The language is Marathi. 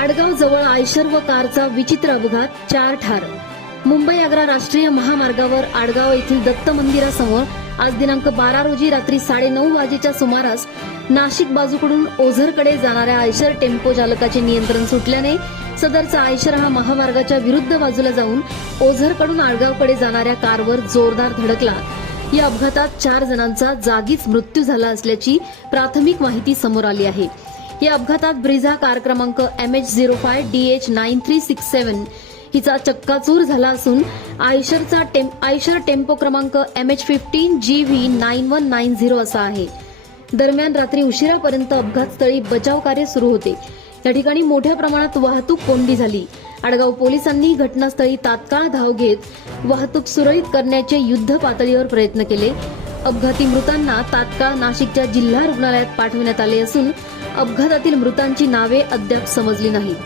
आडगाव जवळ आयशर व कारचा विचित्र अपघात चार ठार. मुंबई आग्रा राष्ट्रीय महामार्गावर आडगाव येथील दत्त मंदिरासमोर आज दिनांक बारा रोजी रात्री साडेनऊ वाजेच्या सुमारास नाशिक बाजूकडून ओझरकडे जाणाऱ्या आयशर टेम्पो चालकाचे नियंत्रण सुटल्याने सदरचा आयशर हा महामार्गाच्या विरुद्ध बाजूला जाऊन ओझरकडून आडगावकडे जाणाऱ्या कारवर जोरदार धडकला. या अपघातात चार जणांचा जागीच मृत्यू झाला असल्याची प्राथमिक माहिती समोर आली आहे. या अपघातात ब्रिझा कार क्रमांक M H zero five D H nine three six seven हिचा चक्काचूर झाला असून आयशरचा टेम आयशर टेम्पो क्रमांक M H fifteen G V nine one nine zero असा आहे. दरम्यान रात्री उशिरापर्यंत अपघातस्थळी बचाव कार्य सुरू होते. या ठिकाणी मोठ्या प्रमाणात वाहतूक कोंडी झाली. आडगाव पोलिसांनी घटनास्थळी तात्काळ धाव घेत वाहतूक सुरळीत करण्याचे युद्ध पातळीवर प्रयत्न केले. अपघाती मृतांना तात्काळ नाशिकच्या जिल्हा रुग्णालयात पाठवण्यात आले असून अपघातातील मृतांची नावे अद्याप समजली नाहीत.